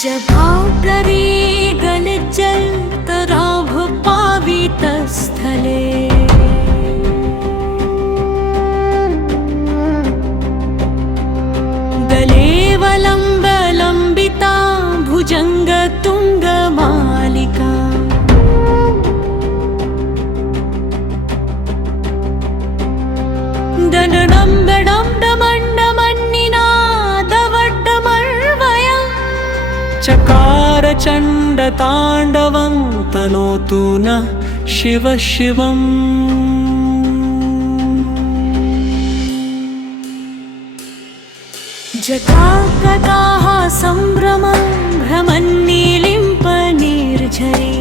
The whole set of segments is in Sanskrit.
जभाव प्ररीगल जल तराभ पावित स्थले दलेवलम्बलम्बिता भुजंग तुंग मालिका चकार चंड तांडवं तनोतु नः शिव शिवम्। जटाकटाः संभ्रमं भ्रमन्नीलिम्प निर्झरे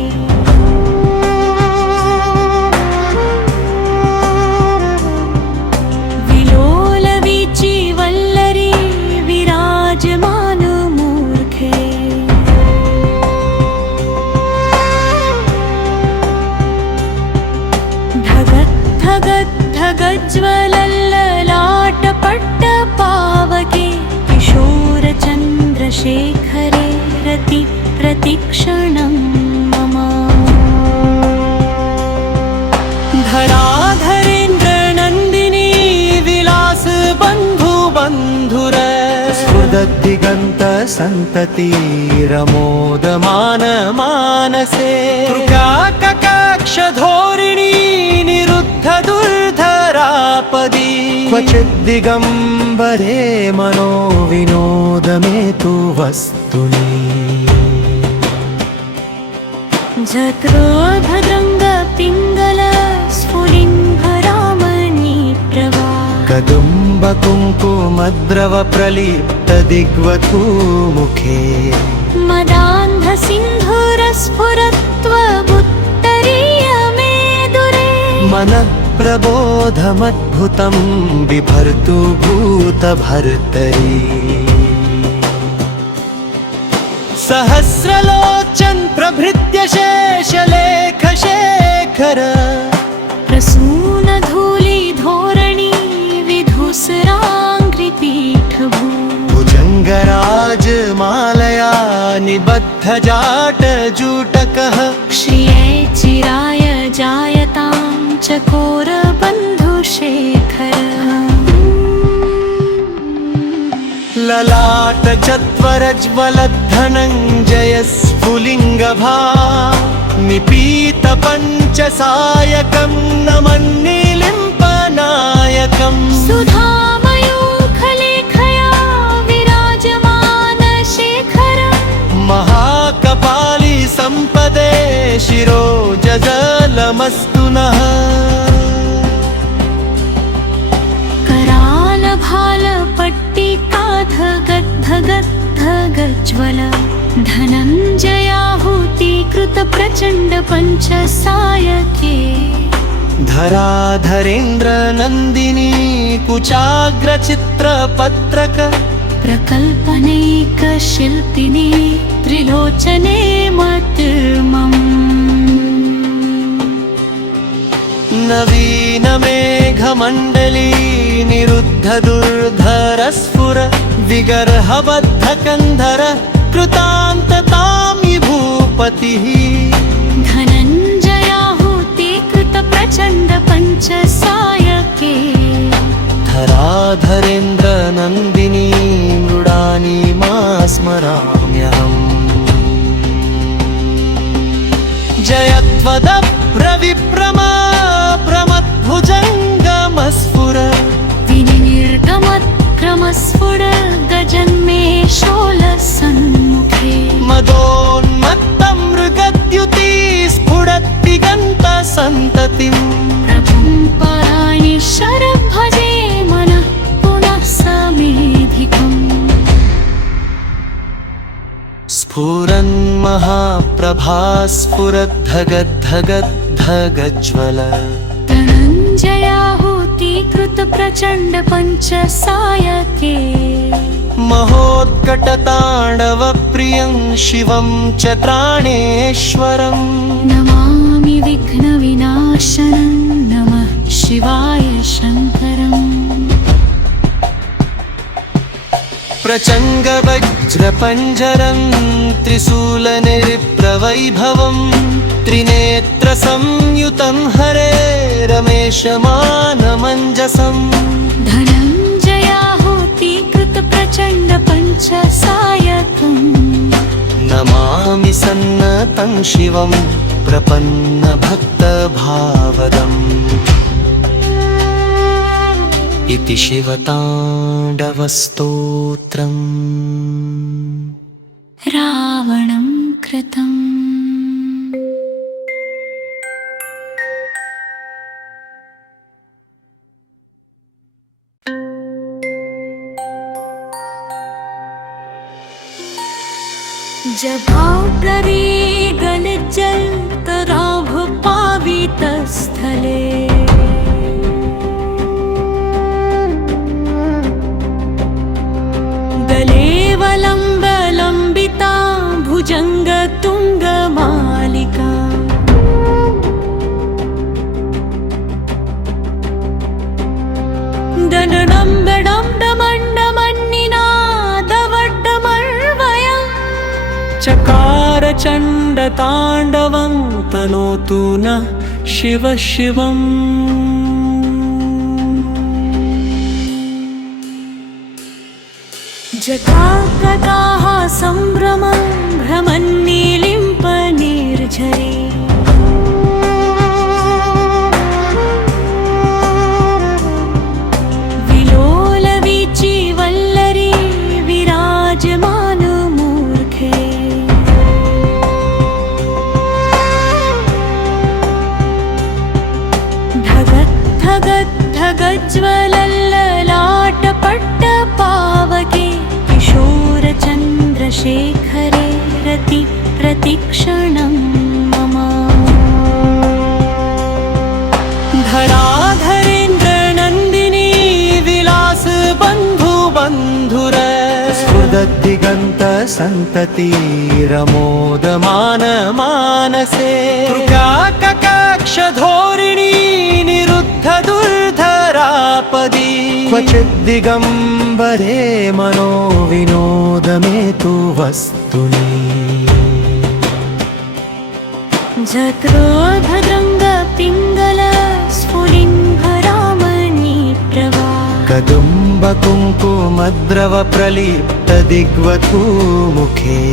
विलोलवीचि वल्लरी विराजमान मूर्खे धगत् धगत् धगज्ज्वलल्ललाटपट्ट पावके किशोर चन्द्रशेखरे रति प्रतिक्षणं मम। धराधरेन्द्र नन्दिनी विलास बन्धु बन्धुर स्फुरद्दिगन्त सन्ततिरमोदमान मानसे ककाक्ष धोरिणी निरुद्ध दुर्धरापदी क्वचिद्दिगम्बरे मनो विनोदमेतु वस्तुनि जत्रोभद्रङ्ग पिङ्गल स्फुलिङ्गरामणी प्रभा कदुम्ब कुङ्कुमद्रव प्रलिप्त दिग्वधू मुखे मदान्ध सिन्धुरस्फुरत्वमुत्तरीय मेदुरे मनः प्रबोधमद्भुतं बिभर्तु भूतभर्तरी सहस्रलोचन प्रभृत्य शेषलेख शेखर प्रसून धूलि धोरणी विधुसराङ्घ्रिपीठभू भुजङ्गराज मालया निबद्ध जाट जूटकः श्रिये चिराय जायतां चकोर बन्धुशेखर ललाट चत्वरज्वल धनञ्जय स्फुलिङ्गभा निपीत पञ्चसायकं नमन्निलिम्पनायकम् सुधामयूखलेखया विराजमान शेखर महाकपाली सम्पदे शिरोजलमस्तु नः करालभालपट्टिकाधगद्धगद्धगज्ज्वल धनञ्जयाहुतीकृत प्रचण्ड पञ्चसायके धराधरेन्द्र नन्दिनी कुचाग्र चित्रपत्रक प्रकल्पनैक शिल्पिनी त्रिलोचने मतिर्मम् नवीन मेघमण्डली निरुद्ध दुर्धर स्फुर विगर्हबद्ध कन्धर कृतान्ततामि भूपतिः धनञ्जयाहुतीकृत प्रचण्ड पञ्चसायके धराधरेन्द्र नन्दिनी मृडानी मा स्मराम्यहम् जयत्वद प्रविप्रमा प्रमद्भुजङ्गमस्फुर विनिर्गमत्क्रमस्फुर गजन्मे शोलसन्मुखे मदोन्मत्त मृगद्युति स्फुरद्दिगन्त सन्ततिम् प्रभुं पराणि शरभजे मनः पुनः समेधिकम् स्फुरन् महाप्रभा स्फुरद्धगद्धगद्धगज्ज्वल धनञ्जयाहुतीकृत प्रचण्ड पञ्चसायके महोत्कटताण्डवप्रियं शिवं च त्राणेश्वरम् नमामि विघ्नविनाशनं नमः शिवाय शङ्करम् प्रचङ्गवज्रपञ्जरं त्रिशूलनिप्रवैभवं त्रिनेत्रसंयुतं हरे रमेशमानमञ्जसम् धनञ्जयाहुतीकृतप्रचण्डपञ्चसायकम् नमामि सन्नतं शिवं प्रपन्नभक्तभावदम् इति शिवताण्डवस्तोत्रम् रावणं कृतम्। जभाव प्ररीगल जल तराभ पावित स्थले गलेवलम्बलम्बिता भुजंग तुंग मालिका चकार चण्डताण्डवं तनोतु नः शिव शिवम्। जटाकटाः सम्भ्रमं भ्रमन्नीलिम्प निर्झरे विलोलवीचि वल्लरी विराजमानमूर्खे धगद्धगद्धगज्ज्वलल्ललाटपट्टपावके किशोरचन्द्रशेखरे रति प्रतिक्षणं मम। धराधरेन्द्रनन्दिनी विलास बन्धु बन्धुर स्फुरद्दिगन्त सन्ततिरमोदमान मानसे कक्षधोरिणी निरुद्ध दुर्धरापदी क्वचिद्दिगम्बरे मनो विनोदमेतु वस्तुनि। जत्रोभद्रङ्ग पिङ्गल स्फुलिङ्गरामणी प्रभा कदुम्ब कुङ्कुमद्रव प्रलिप्त दिग्वधू मुखे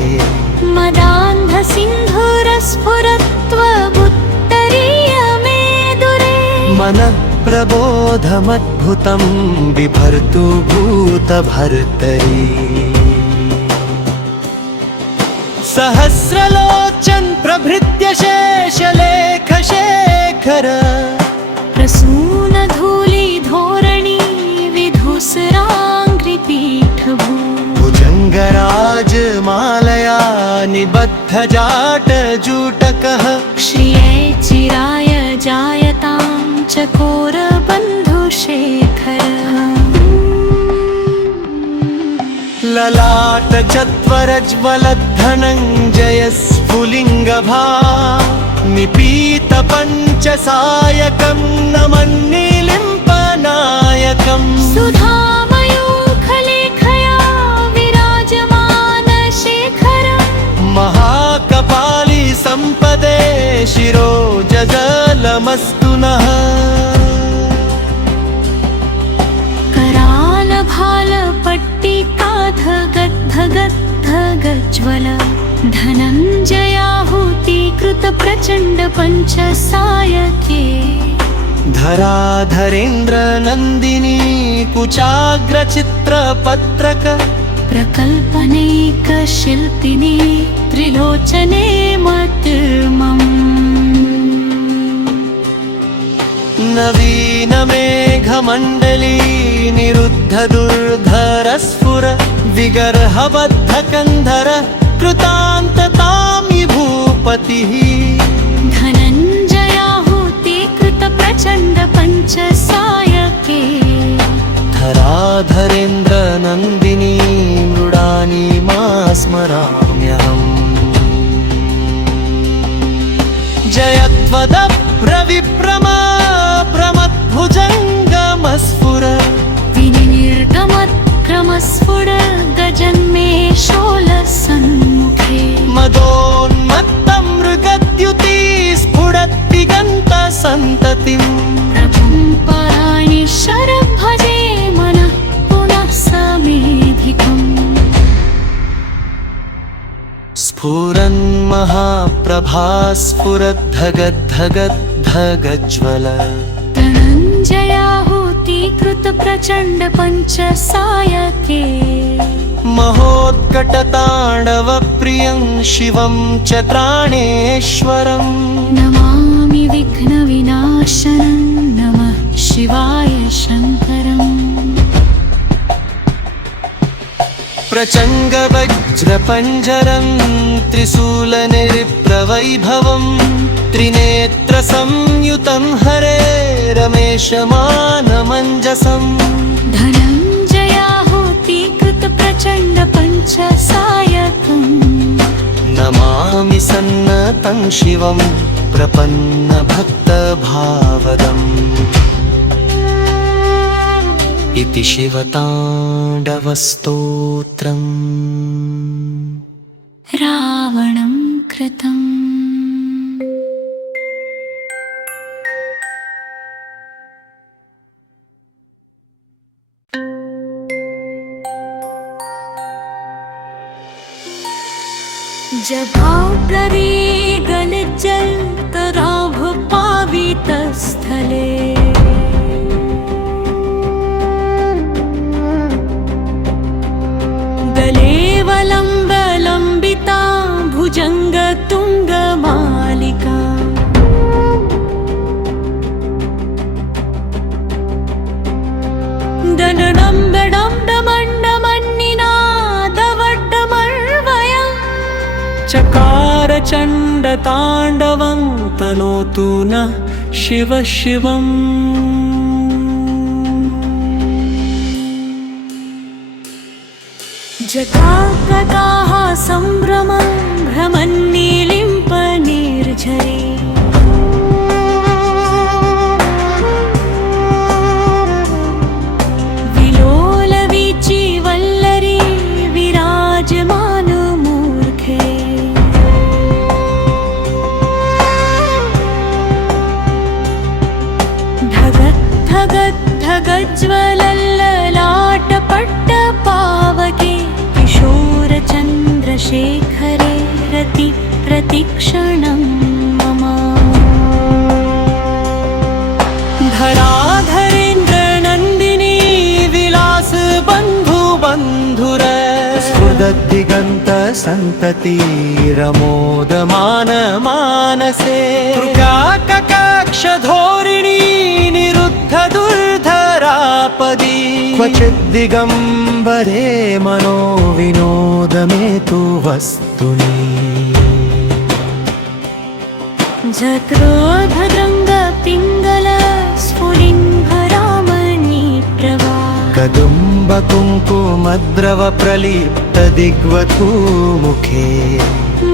मदान्ध सिन्धुरस्फुरत्वमुत्तरीय मेदुरे मनः प्रबोधमद्भुतं बिभर्तु भूतभर्तरी। सहस्रलोचन प्रभृत्य शेषलेख शेखर प्रसूनधूलिधोरणी विधुसराङ्घ्रिपीठभू भुजङ्गराजमालया निबद्धजाटजूटकः श्रिये चिराय जायतां चकोरबन्धुशेखर ललाट चत्वरज्वलद्धनञ्जय स्फुलिङ्गभा निपीत पञ्चसायकं नमन्निलिम्पनायकम्। सुधामयूखलेखया विराजमान शेखर महाकपाली सम्पदे शिरोजलमस्तु नः। करालभालपट्टिकाधगद्धगद्धगज्ज्वल धनञ्जयाहुतीकृतप्रचण्ड पञ्चसायके धराधरेन्द्रनन्दिनी कुचाग्रचित्रपत्रक प्रकल्पनैकशिल्पिनी त्रिलोचने मतिर्मम्। नवीनमेघमण्डली निरुद्ध दुर्धरस्फुर विगर्हबद्धकन्धर कृतान्ततामि भूपतिः। धनञ्जयाहुतीकृतप्रचण्ड पञ्चसायके धराधरेन्द्रनन्दिनी मृडानी मा स्मराम्यहम्। जयत्वदप्रविप्रमा प्रमद्भुजङ्गमस्फुर विनिर्गमत्क्रमस्फुर गज महाप्रभा स्फुरद्धगद्धगद्धगज्ज्वल धनञ्जयाहुतीकृत प्रचण्ड पञ्चसायके महोत्कटताण्डवप्रियं शिवं च त्राणेश्वरम् नमामि विघ्नविनाशनं नमः शिवाय शङ्करम् प्रचङ्गवज्रपञ्जरं त्रिशूलनिप्रवैभवं त्रिनेत्रसंयुतं हरे रमेशमानमञ्जसम् धनञ्जयाहुतीकृत प्रचण्ड पञ्चसायकम् नमामि सन्नतं शिवं प्रपन्नभक्तभावदम् इति शिवताण्डवस्तोत्रम् रावणं कृतम्। जभाव प्ररी गलज्जल तराभ पावित स्थले गलेवलम्बलम्बिता भुजङ्ग तुङ्गमालिका चकार चण्डताण्डवं तनोतु नः शिव शिवम् जटाकटाः सम्भ्रमं भ्रमन्नीलिम्पनिर्झरे विलोलवीचि वल्लरी विराजमानमूर्खे धगद्धगद्धगज्ज्वलल्ललाटपट्टपावके किशोरचन्द्रशेखरे रति प्रतिक्षणं मम धराधरेन्द्रनन्दिनी विलास बन्धु बन्धुर स्फुरद्दिगन्त सन्ततिरमोदमान मानसे कक्षधोरिणी निरुद्ध दुर्धरापदी क्वचिद्दिगम्बरे मनो विनोदमेतु वस्तुनि जत्रोधरङ्ग पिङ्गल स्फुलिङ्गरामणी प्रभा कदुम्ब कुङ्कुमद्रव प्रलिप्त दिग्वधू मुखे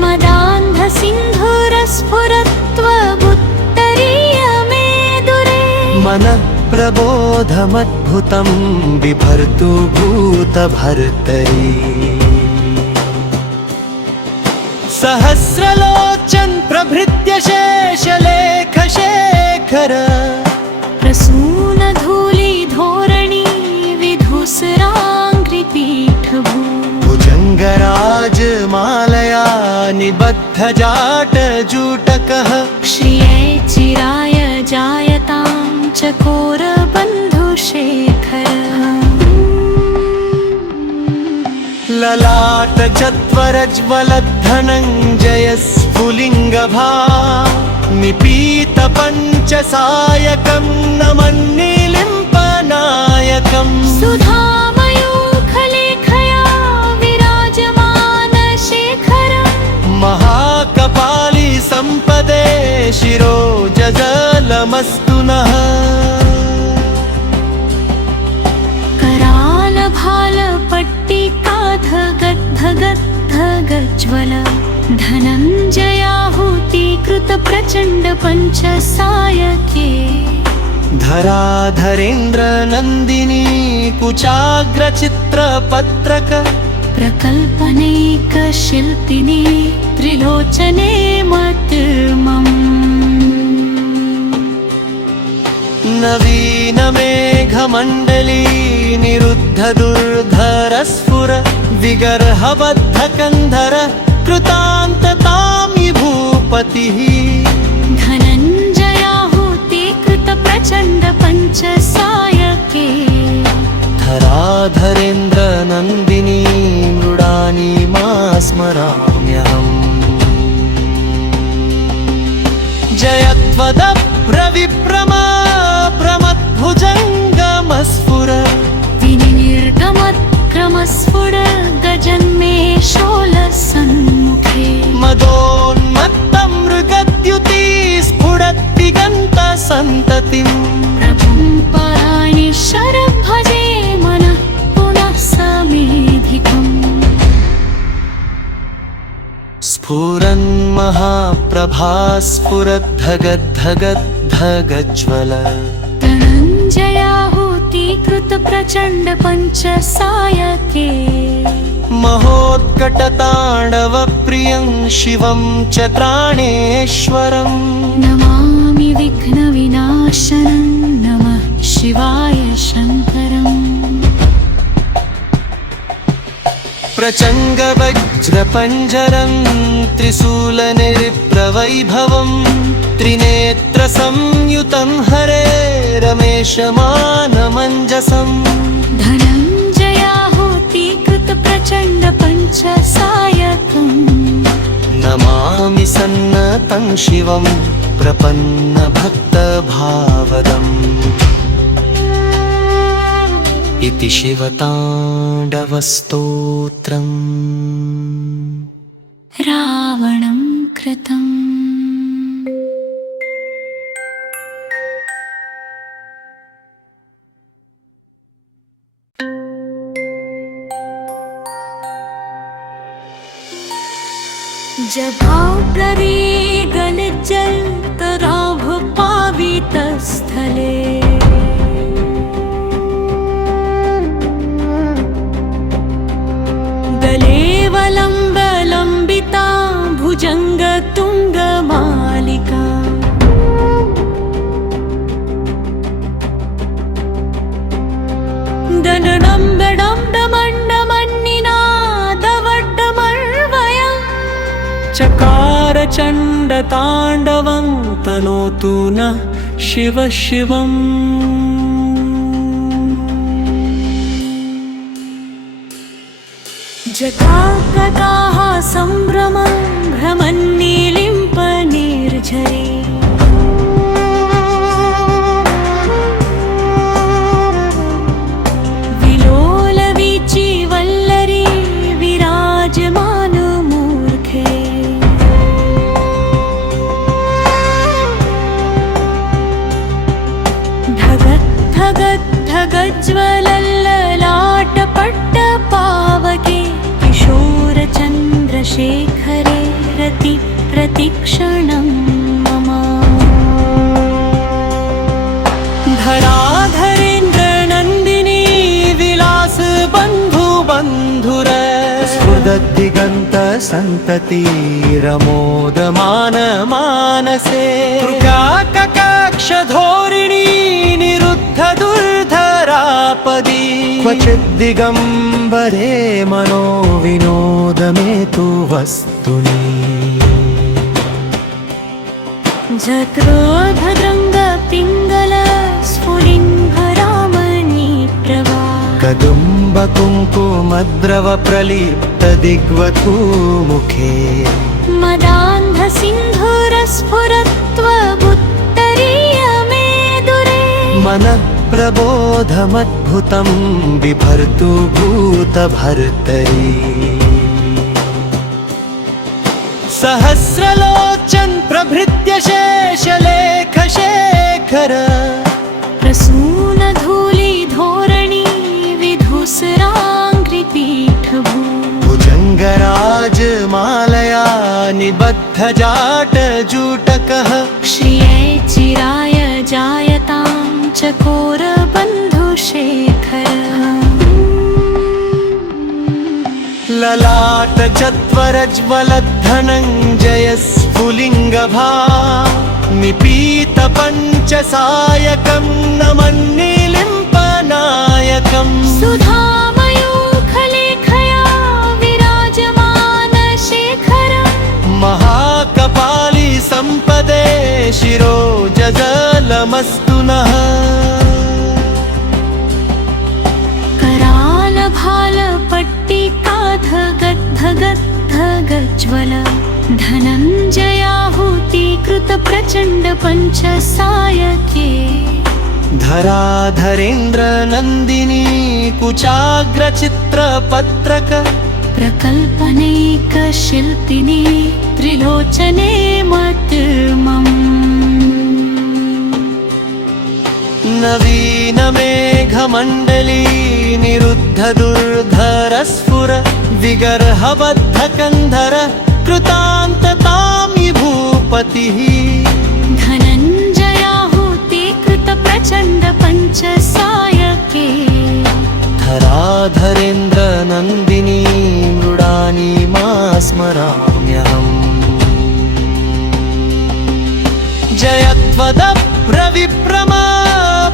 मदान्ध सिन्धुरस्फुरत्वमुत्तरीय मेदुरे मनः प्रबोधमद्भुतं बिभर्तु भूतभर्तरी सहस्रलोचन प्रभृत्य शेषलेख शेखर प्रसूनधूलिधोरणी विधुसराङ्घ्रिपीठभू भुजङ्गराजमालया निबद्धजाटजूटकः श्रिये चिराय जायतां चकोरबन्धुशेखर ललाट चत्वरज्वलद्धनञ्जय स्फुलिङ्गभा निपीत पञ्चसायकं नमन्निलिम्पनायकम् सुधामयूखलेखया विराजमान शेखर महाकपाली सम्पदे शिरोजलमस्तु नः करालभालपट्टिकाधगद्धगद्धगज्ज्वल धनञ्जयाहुतीकृत प्रचण्ड पञ्चसायके धराधरेन्द्रनन्दिनी कुचाग्रचित्रपत्रक प्रकल्पनैकशिल्पिनी त्रिलोचने मतिर्मम् नवीनमेघमण्डली निरुद्ध दुर्धर स्फुर विगर्हबद्धकन्धर कृतान्ततामि भूपतिः धनञ्जयाहुति कृत प्रचण्ड पञ्चसायके धराधरेन्द्र नन्दिनी मृडानी मा स्मराम्यहम् जयत्वद प्रविप्रमा प्रमद्भुजङ्गमस्फुर विनिर्गमत्क्रमस्फुर गजन्मे शोलसन्मुखे मदोन्मत्तं मृगद्युति स्फुरद्दिगन्तसन्ततिम् प्रभुं पराणि शरभजे मनः पुनः समेधिकम् स्फुरन् महाप्रभा स्फुरद्धगद्धगद्धगज्ज्वल धनञ्जयाहुति कृत प्रचण्ड पञ्चसायके महोत्कटताण्डवप्रियं शिवं च त्राणेश्वरम् नमामि विघ्नविनाशनं नमः शिवाय शङ्करम् प्रचङ्गवज्रपञ्जरं त्रिशूलनिरिप्रवैभवं त्रिनेत्रसंयुतं हरे रमेशमानमञ्जसम् धनञ्जयाहुति कृत प्रचण्ड पञ्चसायकम् नमामि सन्नतं शिवं प्रपन्नभक्तभावदम् इति शिवताण्डवस्तोत्रम् रावणं कृतम् जभाव प्ररी गलज्जल तराभ पावित स्थले गलेवलम्बलम्बिता भुजङ्ग तुङ्गमालिका चकार चण्डताण्डवं तनोतु नः शिवः शिवम् जटाकटाः सम्भ्रमं भ्रमन्नीलिम्पनिर्झरे विलोलवीचि वल्लरी विराजमानमूर्खे धगत् धगत् धगज्ज्वलल्ललाटपट्टपावके किशोरचन्द्रशेखरे रति प्रतिक्षणं मम धराधरेन्द्रनन्दिनी विलास बन्धु बन्धुर स्फुरद्दिगन्तसन्ततिरमोदमान मानसे कक्षधोरिणी निरुद्ध दुर्धरापदी क्वचिद्दिगम्बरे मनो विनोदमेतु वस्तुनि जत्रोधरङ्गपिङ्गल स्फुलिङ्गरामणी प्रभा कदुम्बकुङ्कुमद्रव प्रलिप्त दिग्वधू मुखे मदान्धसिन्धुरस्फुरत्वमुत्तरीयमेदुरे मनः प्रबोधमद्भुतं बिभर्तु भूतभर्तरी सहस्रलोचन प्रभृत्य शेषलेखशेखर प्रसूनधूलिधोरणी विधुसराङ्घ्रिपीठभू भुजङ्गराजमालया निबद्धजाटजूटकः श्रिये चिराय जायतां चकोरबन्धुशेखर ललाट चत्वरज्वलद्धनञ्जय स्फुलिङ्गभा निपीत पञ्चसायकं नमन्निलिम्पनायकम् सुधामयूखलेखया विराजमान शेखर विरोजजलमस्तु नः करालभालपट्टिकाधगद्धगद्धगज्ज्वल धनञ्जयाहुतीकृत प्रचण्ड पञ्चसायके धराधरेन्द्र नन्दिनी कुचाग्रचित्रपत्रक प्रकल्पनैकशिल्पिनी त्रिलोचने मतिर्मम् नवीनमेघमण्डली निरुद्ध दुर्धरस्फुर विगर्हबद्धकन्धर कृतान्ततामि भूपतिः धनञ्जयाहुतीकृत प्रचण्ड पञ्चसायके धराधरेन्द्र नन्दिनी मृडानी मा स्मराम्यहम् जयत्वद प्रविप्रमा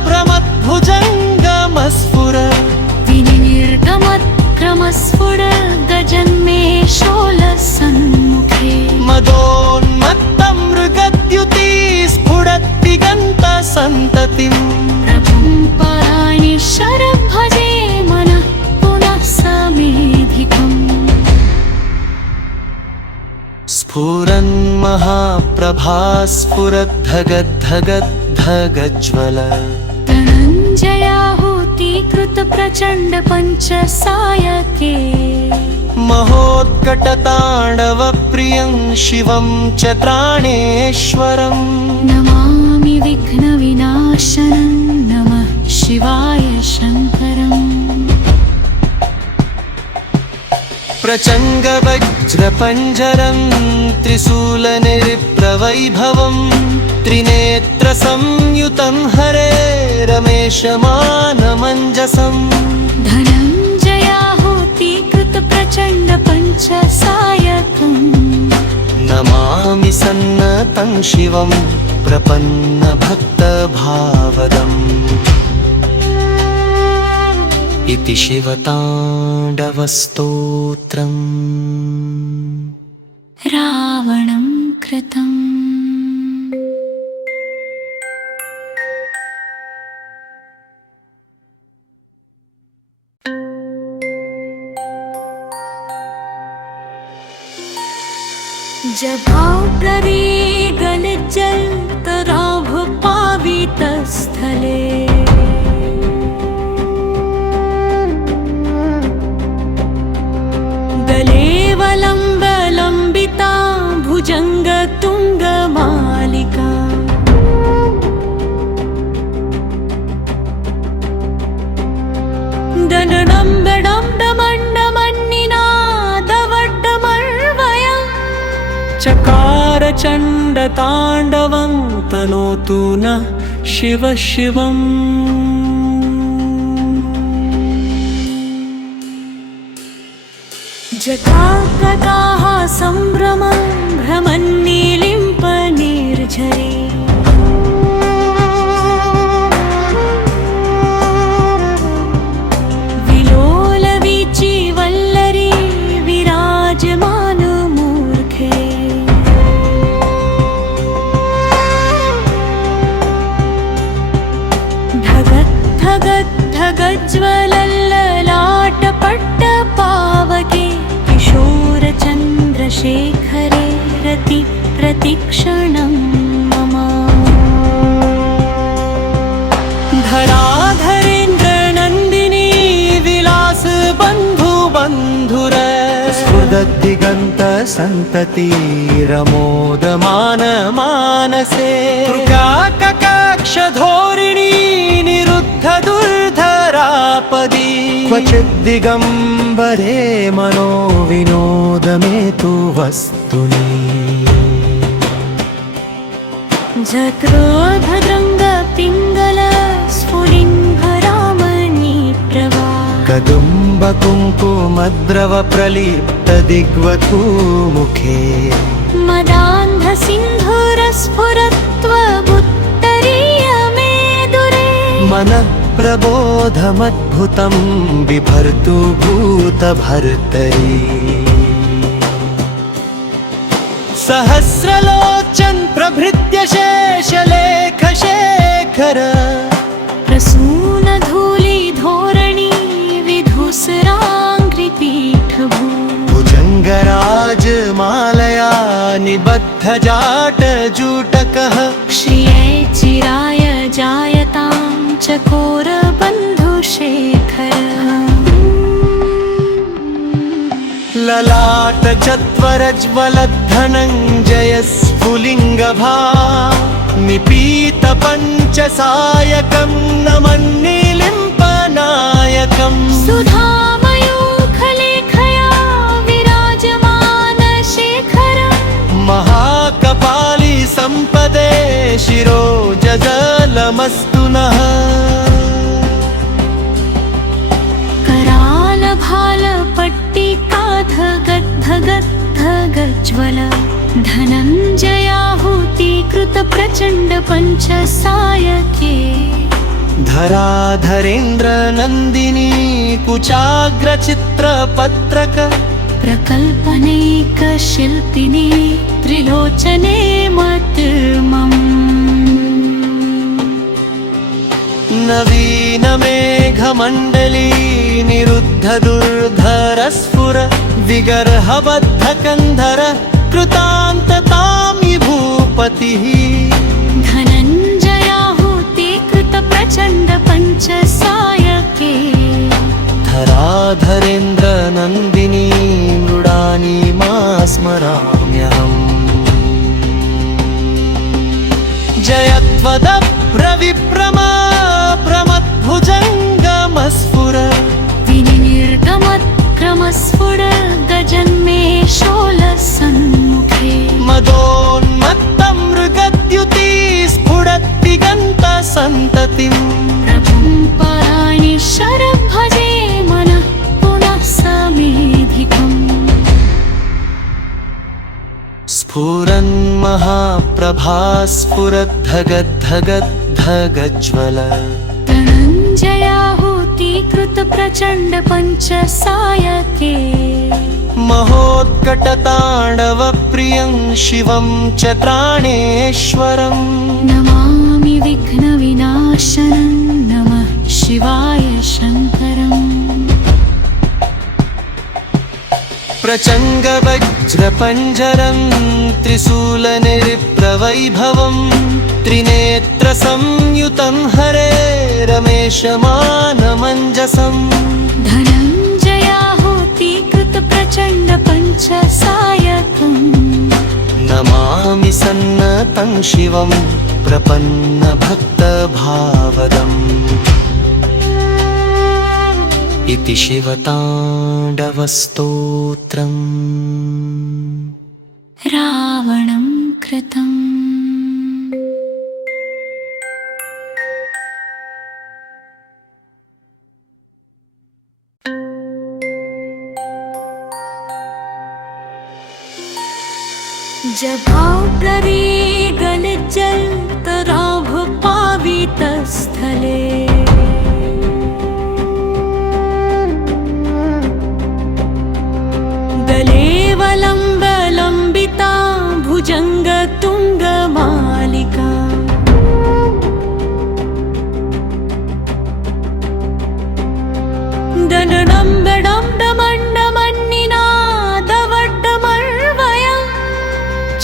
प्रमद्भुजङ्गमस्फुर विनिर्गमत्क्रमस्फुर गजन्मे शोलसन्मुखे मदोन्मत्तं मृगद्युति स्फुरद्दिगन्तसन्ततिम् प्रभुं पराणि शरभजे मनः पुनः समेधिकम् स्फुरन् महाप्रभा स्फुरद्धगद्धगद्धगज्ज्वल धनञ्जयाहुतीकृत प्रचण्ड पञ्चसायके महोत्कटताण्डवप्रियं शिवं च त्राणेश्वरम् नमामि विघ्नविनाशनं नमः शिवाय शङ्करम् प्रचङ्गवज्रपञ्जरं त्रिशूलनिप्रवैभवं त्रिनेत्रसंयुतं हरे रमेशमानमञ्जसम् धनञ्जयाहुतीकृत प्रचण्ड पञ्चसायकम् नमामि सन्नतं शिवं प्रपन्नभक्तभावदम् इति शिवताण्डवस्तोत्रम् रावणं कृतम् जभाव प्ररी गलज्जल तराभ पावित स्थले गलेवलम्बलम्बिता भुजङ्ग तुङ्गमालिका चकार चण्डताण्डवं तनोतु नः शिव शिवम् जटाकटाः सम्भ्रमं भ्रमन्नीलिम्पनिर्झरे विलोलवीचि वल्लरी विराजमानमूर्खे धगद्धगद्धगज्ज्वलल्ललाटपट्टपावके किशोरचन्द्रशेखरे रति प्रतिक्षणं मम धराधरेन्द्रनन्दिनी विलास बन्धु बन्धुर स्फुरद्दिगन्तसन्ततिरमोदमान मानसे कक्षधोरिणी निरुद्ध दुर्धरापदी क्वचिद्दिगम्बरे मनो विनोदमेतु वस्तुनि जत्रोभद्रङ्गपिङ्गल स्फुलिङ्गरामणी प्रभा कदुम्बकुङ्कुमद्रव प्रलिप्तदिग्वधू मुखे मदान्धसिन्धुरस्फुरत्वमुत्तरीयमेदुरे मनः प्रबोधमद्भुतं बिभर्तु भूतभर्तरी सहस्रलोचन प्रभृत्य शेषलेख शेखर प्रसूनधूलिधोरणी विधुसराङ्घ्रिपीठभू भुजङ्गराज मालया निबद्धजाटजूटकः श्रिये चिराय जायतां चकोरबन्धुशेखरः ललाट चत्वरज्वलद्धनञ्जय स्फुलिङ्गभा निपीत पञ्चसायकं नमन्निलिम्पनायकम् सुधामयूखलेखया विराजमानशेखर महाकपाली सम्पदे शिरोजलमस्तु नः करालभालपट्टिकाधगद्धगद्धगज्ज्वल धनञ्जयाहुतीकृत प्रचण्ड पञ्चसायके धराधरेन्द्र नन्दिनी कुचाग्रचित्रपत्रक प्रकल्पनैकशिल्पिनी त्रिलोचने मतिर्मम् नवीनमेघमण्डली निरुद्ध दुर्धरस्फुर विगर्हबद्धकन्धर कृतान्ततामि भूपतिः धनञ्जयाहुतीकृत प्रचण्ड पञ्चसायके धराधरेन्द्र नन्दिनी मृडानी मा स्मराम्यहम् जयत्वद प्रविप्रमा प्रमद्भुजङ्गमस्फुर विनिर्गमत्क्रमस्फुर गजन्मे शोलसन्मुखे मदोन्मत्तं मृगद्युति स्फुरद्दिगन्तसन्ततिम् प्रभुं पराणि शरभजे मनः पुनः समेधिकम् स्फुरन् महाप्रभा स्फुरद्धगद्धगद्धगज्ज्वल धनञ्जयाहुतीकृत प्रचण्ड पञ्चसायके महोत्कटताण्डवप्रियं शिवं च त्राणेश्वरम् नमामि विघ्नविनाशनं नमः शिवाय शङ्करम् प्रचङ्गवज्रपञ्जरं त्रिशूलनिरिप्रवैभवं त्रिनेत्रसंयुतं हरे रमेशमानमञ्जसम् धनञ्जयाहुतीकृत प्रचण्ड पञ्चसायकम् नमामि सन्नतं शिवं प्रपन्नभक्तभावदम् इति शिवताण्डवस्तोत्रम् रावणं कृतम् जभाव प्ररी गलज्जल तराभ पावित स्थले गलेवलम्बलम्बिता भुजङ्ग तुङ्गमालिका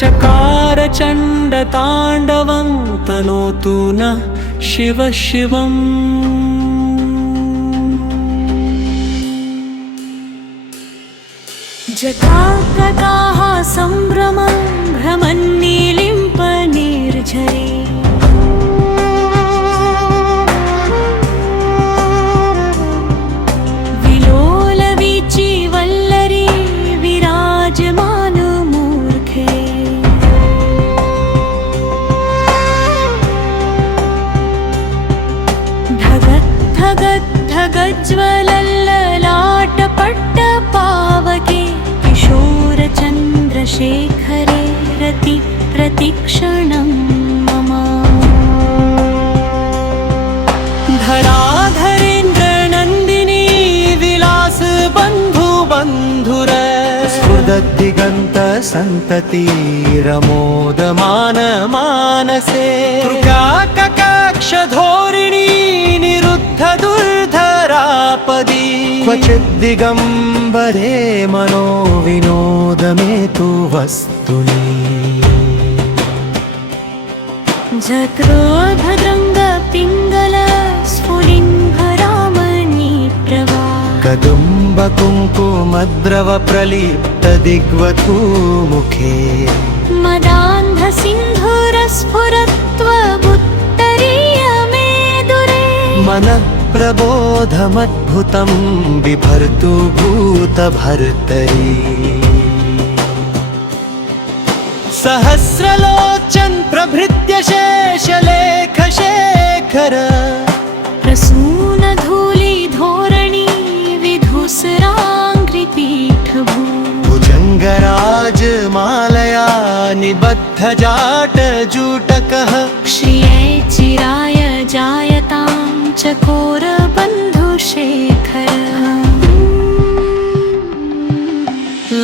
चकार चण्डताण्डवं तनोतु नः शिव शिवम् जटाकटाः सम्भ्रमं भ्रमन्नीलिम्पनिर्झरे विलोलवीचि वल्लरी विराजमानमूर्खे धगद्धगद्धगज्ज्वलल्ललाटपट्टपावके किशोरचन्द्रशेखरे रति सन्ततिरमोदमान मानसे तृकाककाक्षधोरिणी निरुद्ध दुर्धरापदी क्वचिद्दिगम्बरे मनो विनोदमेतु वस्तुनि जत्रोभद्रङ्ग पिङ्गल स्फुलिङ्गरामणी प्रभा कदम्ब कुङ्कुमद्रव प्रलिप्त दिग्वधू मुखे मदान्ध सिन्धुरस्फुरत्वमुत्तरीय मेदुरे मनः प्रबोधमद्भुतं बिभर्तु भूतभर्तरी सहस्रलोचन प्रभृत्य शेषलेख शेखर प्रसूनधूलिधोरणी विधुसराङ्घ्रिपीठभू भुजङ्गराजमालया निबद्धजाटजूटकः श्रिये चिराय जायतां चकोरबन्धुशेखर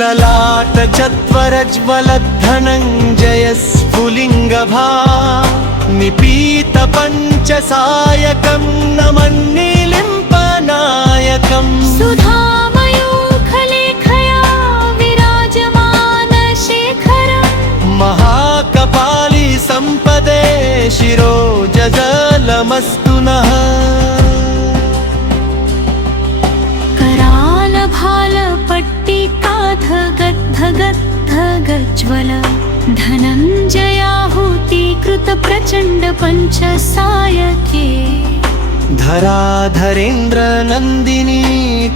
ललाट चत्वरज्वलद्धनञ्जय स्फुलिङ्गभा निपीत पञ्चसायकं नमन्निलिम्पनायकम् सुधामयूखलेखया विराजमान शेखरम् महाकपाली सम्पदे शिरोजलमस्तु नः करालभालपट्टिकाधगद्धगद्धगज्वल धनञ्जयाहुतीकृत प्रचण्ड पञ्चसायके धराधरेन्द्र नन्दिनी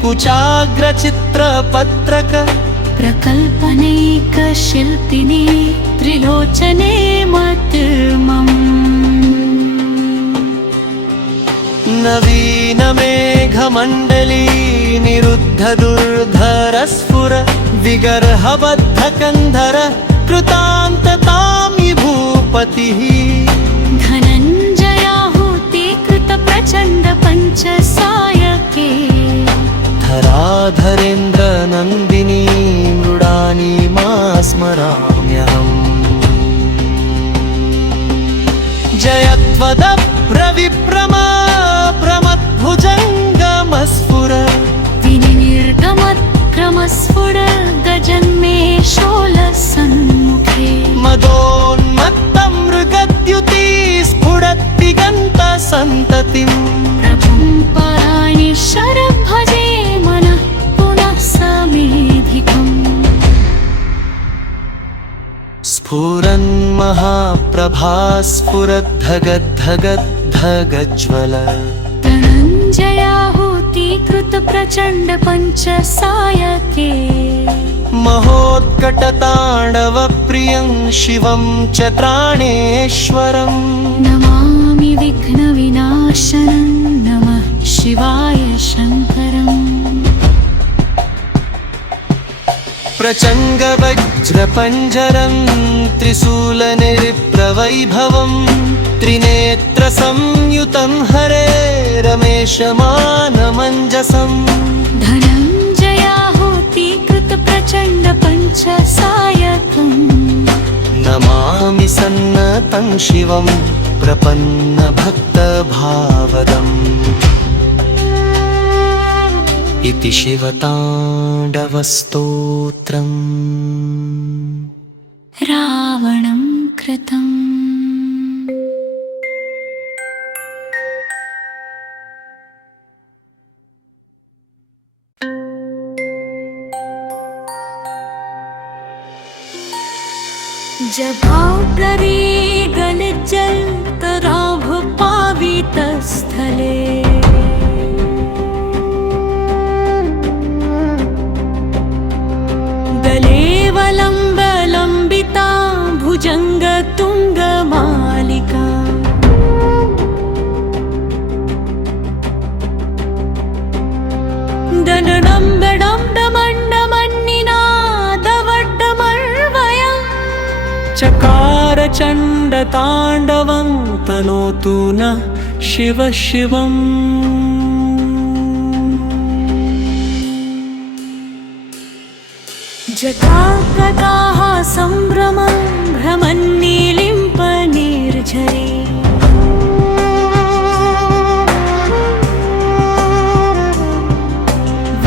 कुचाग्रचित्रपत्रक प्रकल्पनैकशिल्पिनी त्रिलोचने मतिर्मम् नवीनमेघमण्डली निरुद्ध दुर्धरस्फुर विगर्हबद्धकन्धर कृतान्ततामि भूपतिः धनञ्जयाहुतीकृत प्रचण्ड पञ्चसायके धराधरेन्द्र नन्दिनी मृडानी मा स्मराम्यहम् जयत्वदप्रविप्रमा प्रमद्भुजङ्गमस्फुर विनिर्गमत्क्रमस्फुर गजन्मे शोलसन्मुखे मदोन्मत्तं मृगद्युति स्फुरद्दिगन्तसन्ततिम् प्रभुं पराणि शरभजे मनः पुनः समेधिकम् स्फुरन् महाप्रभा स्फुरद्धगद्धगद्धगज्वल धनञ्जयाहुतीकृत प्रचण्ड पञ्चसायके महोत्कटताण्डवप्रियं शिवं च त्राणेश्वरम् नमामि विघ्नविनाशनं नमः शिवाय शङ्करम् प्रचङ्गवज्रपञ्जरं त्रिशूलनिर्प्रवैभवं त्रिनेत्रसंयुतं हरे रमेशमानमञ्जसम् धनञ्जयाहुतीकृत प्रचण्ड पञ्चसायकम् नमामि सन्नतं शिवं प्रपन्नभक्तभावदम् इति शिवताण्डवस्तोत्रम् रावणं कृतम् जभाव्रवी गलज्जल तराभ पावित स्थले गलेवलम्बलम्बिता भुजङ्ग तुङ्गमालिका चकार चण्डताण्डवं तनोतु नः शिव शिवम् जटाकटाः सम्भ्रमं भ्रमन्निलिम्पनिर्झरे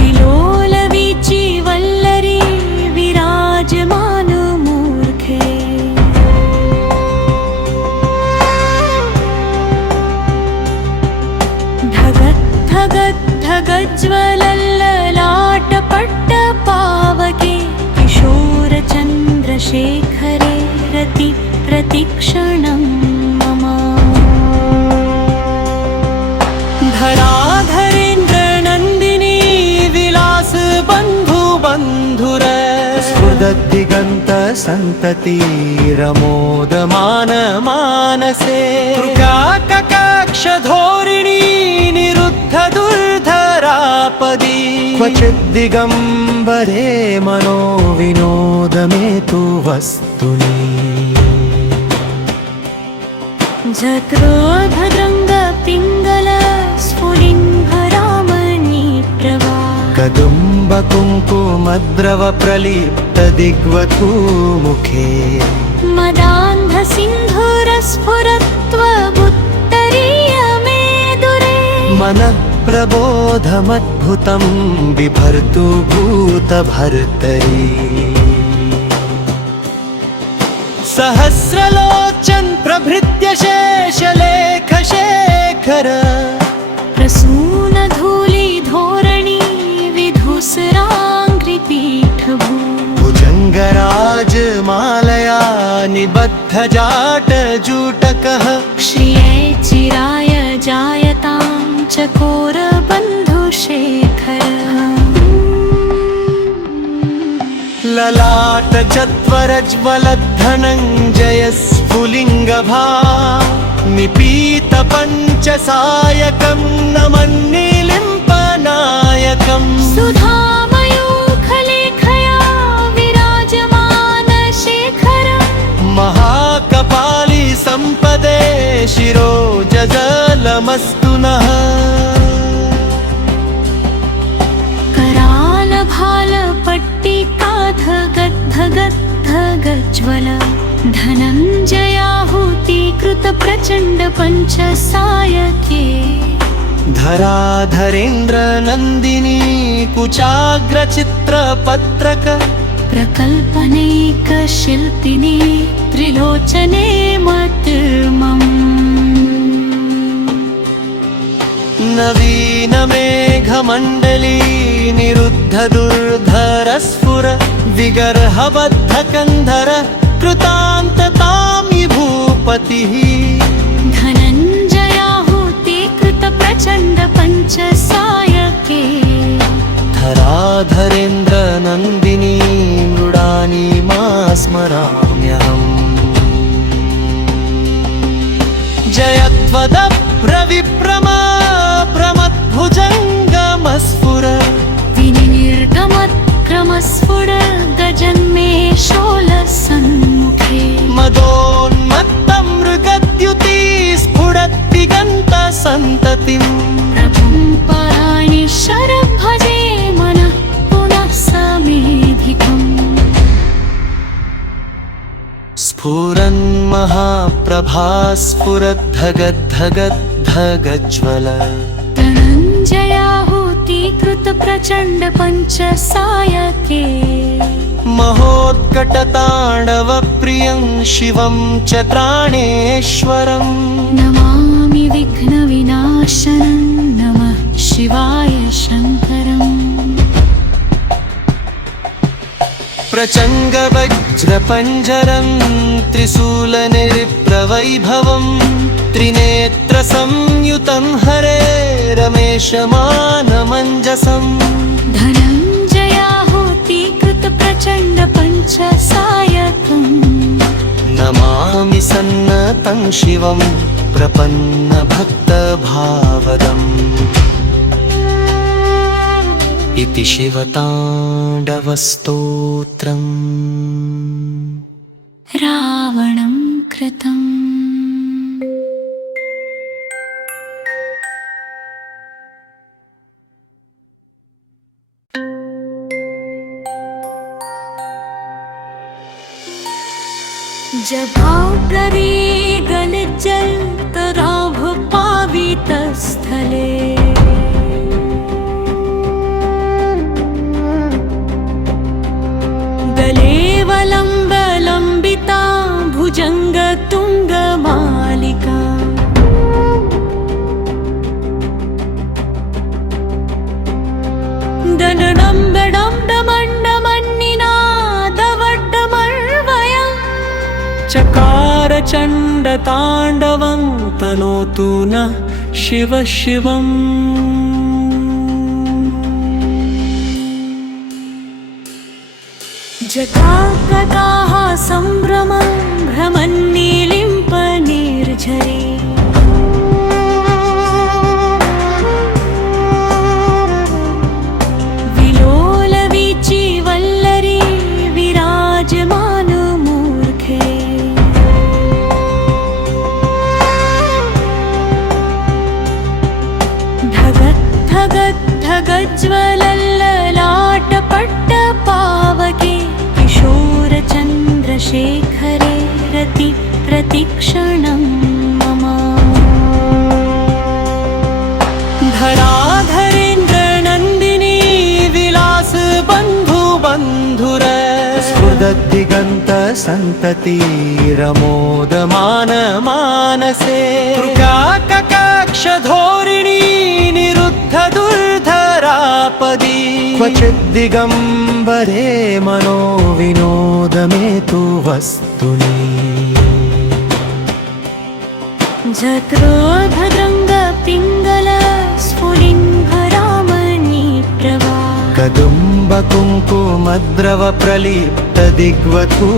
विलोलवीचि वल्लरी विराजमानमूर्खे धगद्धगद्धगज्ज्वलल्ललाटपट्टपावके किशोरचन्द्रशेखरे रति प्रतिक्षणं मम धराधरेन्द्रनन्दिनी विलास बन्धु बन्धुर स्फुरद्दिगन्त सन्ततिरमोदमान मानसे कक्षधोरिणी निरुद्ध दुर्धरापदी क्वचिद्दिगम्बरे मनो विनोदमेतु वस्तुनि जत्रोभद्रङ्गपिङ्गल स्फुलिङ्गरामणी प्रभा कदुम्बकुङ्कुमद्रव प्रलिप्त दिग्वधू मुखे मदान्धसिन्धुरस्फुरत्वमुत्तरीयमेदुरे मनः प्रबोधमद्भुतं बिभर्तु भूतभर्तरी सहस्रलोचन प्रभृत्य शेषलेखशेखर प्रसूनधूलिधोरणी विधुसराङ्घ्रिपीठभू भुजङ्गराजमालया निबद्धजाटजूटकः श्रिये चिराय जायतां चकोरबन्धुशेखर ललाट चत्वरज्वलद्धनञ्जय स्फुलिङ्गभा निपीत पञ्चसायकं नमन्निलिम्पनायकम् सुधामयूखलेखया विराजमानशेखर महाकपाली सम्पदे शिरोजलमस्तु नः करालभालपट्टिकाधगद्धगद्धगज्ज्वल धनञ्जयाहुतीकृत प्रचण्ड पञ्चसायके धराधरेन्द्र नन्दिनी कुचाग्रचित्रपत्रक प्रकल्पनैकशिल्पिनी त्रिलोचने मतिर्मम् नवीनमेघमण्डली निरुद्ध दुर्धरस्फुर विगर्हबद्धकन्धर कृतान्ततामि भूपतिः धनञ्जयाहुतीकृत प्रचण्ड पञ्चसायके धराधरेन्द्र नन्दिनी मृडानी मा स्मराम्यहम् जयत्वदप्रविप्रमा प्रमद्भुजङ्गमस्फुर विनिर्गमत्क्रमस्फुर गजन्मे शोलसन्मुखे मदोन्मत्तं मृगद्युति स्फुरद्दिगन्त सन्ततिम् प्रभुं पराणि शरभजे मनः पुनः समेधिकम् स्फुरन् महाप्रभा स्फुरद्धगद्धगद्धगज्ज्वल धनञ्जयाहुतीकृत प्रचण्ड पञ्चसायके महोत्कटताण्डवप्रियं शिवं च त्राणेश्वरम् नमामि विघ्नविनाशनं नमः शिवाय शङ्करम् प्रचङ्गवज्रपञ्जरं त्रिशूलनिरिप्रवैभवं त्रिनेत्रसंयुतं हरे रमेशमानमञ्जसम् धनञ्जयाहुतीकृत प्रचण्ड पञ्चसायकम् नमामि सन्नतं शिवं प्रपन्नभक्तभावदम् इति शिवताण्डवस्तोत्रम् रावणं कृतम् जभाव प्ररीगल जल तराभ पावित स्थले गलेवलम्बलम्बिता भुजंग तुंग मालिका चकार चंड तांडवं तनोतु नः शिव शिवम् जटाकटाः सम्भ्रमं भ्रमन्नीलिम्प निर्झरे विलोलवीचि वल्लरी विराजमान मूर्खे धगत् धगत् धगज्ज्वलल्ललाटपट्ट पावके किशोर चन्द्रशेखरे रति प्रतिक्षणं मम धराधरेन्द्र नन्दिनी विलास बन्धु बन्धुर स्फुरद्दिगन्त सन्ततिरमोदमान मानसे ककाक्ष धोरिणी निरुद्ध दुर्धरापदी क्वचिद्दिगम्बरे मनो विनोदमेतु वस्तुनि जत्रोभद्रङ्ग पिङ्गल स्फुलिङ्गरामणी प्रभा कदुम्ब कुङ्कुमद्रव प्रलिप्त दिग्वधू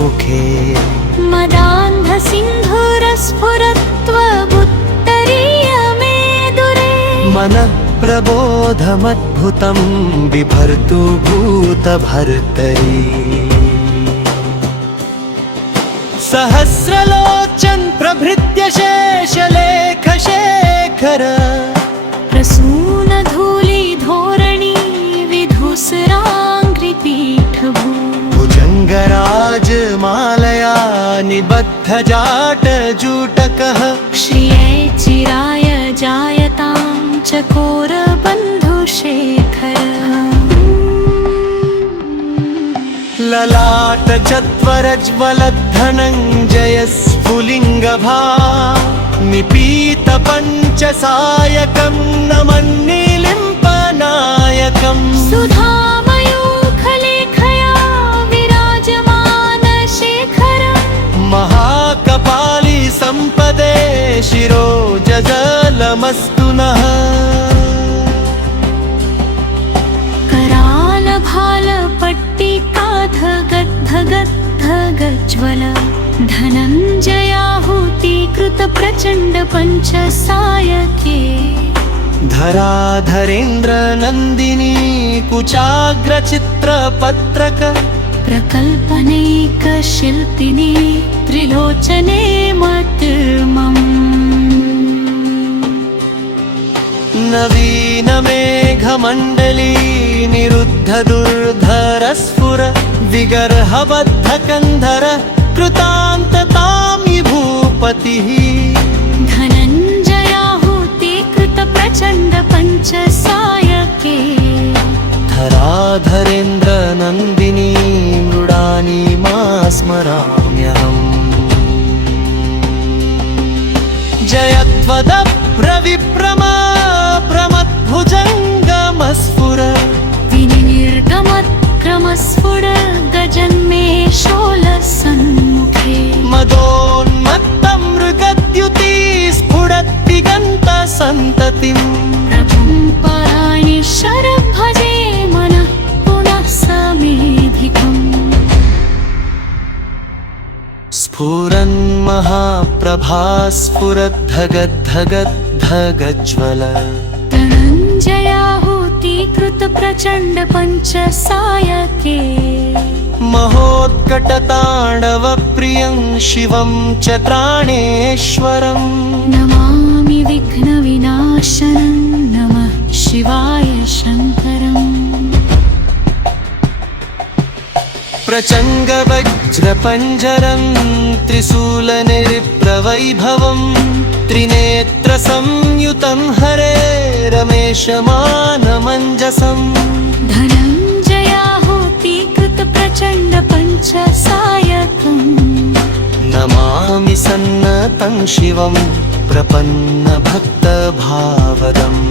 मुखे मदान्ध सिन्धुरस्फुरत्वमुत्तरीय मेदुरे मनः प्रबोधमद्भुतं बिभर्तु भूतभर्तरी सहस्रलोचन प्रभृत्य शेषलेख शेखर प्रसून धूलि धोरणी विधुसराङ्घ्रिपीठभू भुजङ्गराज मालया निबद्ध जाट जूटकः श्रिये चिराय जायतां चकोर बन्धुशेखर ललाट चत्वरज्वल धनञ्जय स्फुलिङ्गभा निपीत पञ्चसायकं नमन्निलिम्पनायकम् सुधामयूखलेखया विराजमान शेखर महाकपाली सम्पदे शिरोजलमस्तु नः करालभालपट्टिकाधगद्धगद्धगज्ज्वल धनञ्जयाहुतीकृत प्रचण्ड पञ्चसायके धराधरेन्द्र नन्दिनी कुचाग्र चित्रपत्रक प्रकल्पनैक शिल्पिनी त्रिलोचने मतिर्मम् नवीन मेघमण्डली निरुद्ध दुर्धर स्फुर विगर्हबद्ध कन्धर कृतान्ततामि भूपतिः धनञ्जयाहुतीकृत प्रचण्ड पञ्चसायके धराधरेन्द्र नन्दिनी मृडानी मा स्मराम्यहम् जयत्वद प्रविप्रमा प्रमद्भुजङ्गमस्फुर विनिर्गमत्क्रमस्फुर गजन्मे शोलसन्मुखे मदोन्मत्त मृगद्युति स्फुरद्दिगन्त सन्ततिम् प्रभुं पराणि शरभजे मनः पुनः समेधिकम् स्फुरन् महाप्रभा स्फुरद्धगद्धगद्धगज्ज्वल धनञ्जयाहुतीकृत प्रचण्ड पञ्चसायके महोत्कटताण्डवप्रियं शिवं च त्राणेश्वरम् नमामि विघ्नविनाशनं नमः शिवाय शङ्करम् प्रचङ्गवज्रपञ्जरं त्रिशूलनिप्रवैभवं त्रिनेत्रसंयुतं हरे रमेशमानमञ्जसम् धनञ्जयाहुतीकृतप्रचण्डपञ्चसायकम् नमामि सन्नतं शिवं प्रपन्नभक्तभावदम्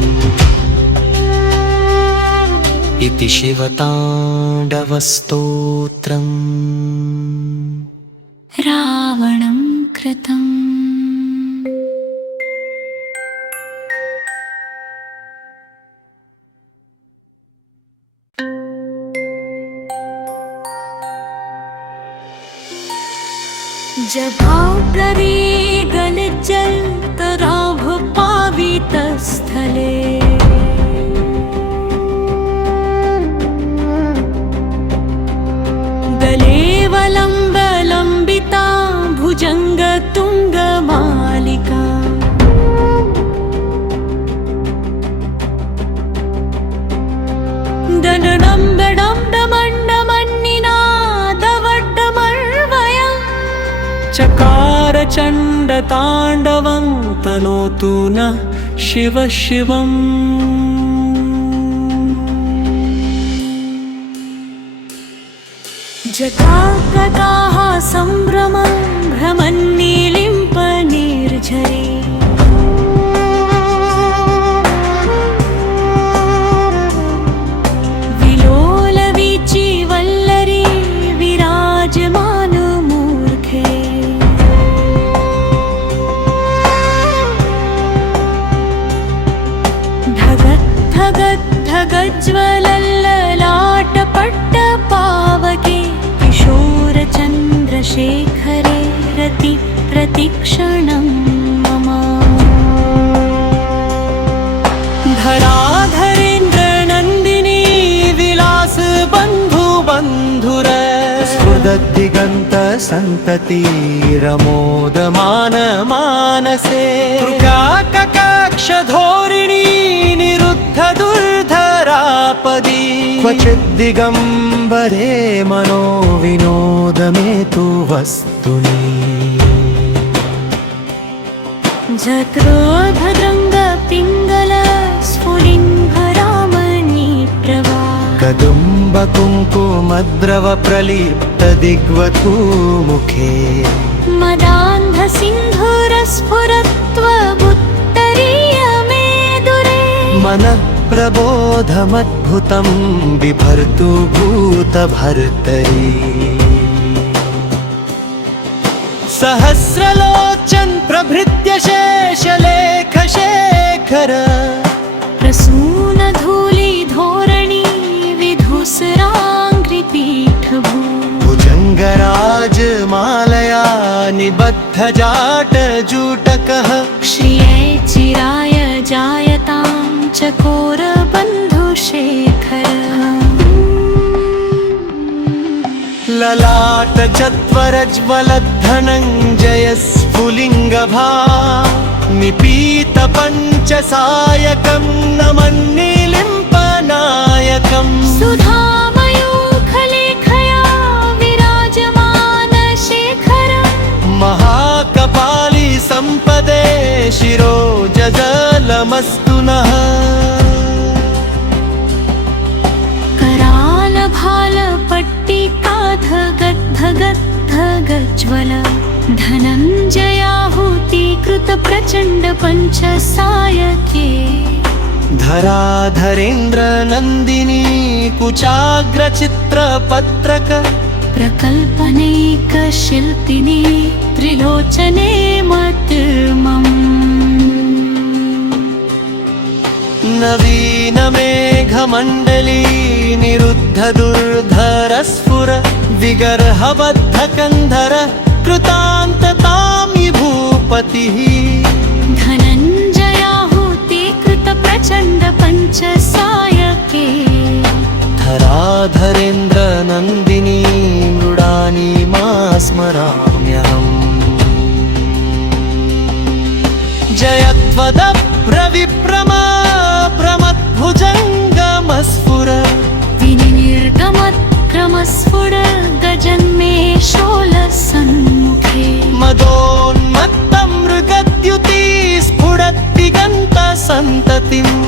इति शिवताण्डवस्तोत्रम् रावणं कृतम्। जभाव प्ररी गलज्जल तराभ पावित स्थले गलेवलम्बलम्बिता भुजङ्ग तुङ्गमालिका चकार चण्डताण्डवं तनोतु नः शिवः शिवम्। जटाकटाः सम्भ्रमं भ्रमन्नीलिम्पनिर्झरे विलोलवीचि वल्लरी विराजमानमूर्खे ढगज्ज्वलल्ललाटपट्टपावके किशोरचन्द्रशेखरे रति प्रतिक्षणं मम धराधरेन्द्रनन्दिनी विलास बन्धु बन्धुर स्फुरद्दिगन्त सन्ततिरमोदमान मानसे कक्षधोरिणी निरुद्ध दुर्धरापदी क्वचिद्दिगम्बरे मनो विनोदमेतु वस्तुनि जत्रोभद्रङ्ग पिङ्गल स्फुलिङ्गरामणी प्रभा कदम्ब कुङ्कुमद्रव प्रलिप्त दिग्वधू मुखे मदान्ध सिन्धुरस्फुरत्वमुत्तरीय मेदुरे मनः प्रबोधमद्भुतं बिभर्तु भूतभर्तरी सहस्रलोचन प्रभृत्य शेषलेखशेखर प्रसूनधूलिधोरणी विधुसराङ्घ्रिपीठभू भुजङ्गराजमालया निबद्धजाटजूटकः श्रिये चिराय जायतां चकोरबन्धुशेखर ललाट चत्वरज्वलद्धनञ्जय स्फुलिङ्गभा निपीत पञ्चसायकं नमन्निलिम्पनायकम् सुधामयूखलेखया विराजमान शेखर महाकपाली सम्पदे शिरोजलमस्तु नः करालभालपट्टिकाधगद्धगद्धगज्ज्वल धनञ्जयाहुतीकृतप्रचण्डपञ्चसायके धराधरेन्द्रनन्दिनी कुचाग्रचित्रपत्रक प्रकल्पनैकशिल्पिनी त्रिलोचने मतिर्मम् नवीनमेघमण्डली निरुद्ध दुर्धरस्फुर विगर्हबद्धकन्धर कृतान्ततामि भूपतिः धनञ्जयाहुतीकृतप्रचण्डपञ्चसायके धराधरेन्द्रनन्दिनी मृडानी मा स्मराम्यहम् जयत्वदप्रविप्रमा प्रमद्भुजङ्गमस्फुर विनिर्गमत्क्रमस्फुर गज मदोन्मत्तं मृगद्युति स्फुरद्दिगन्तसन्ततिम्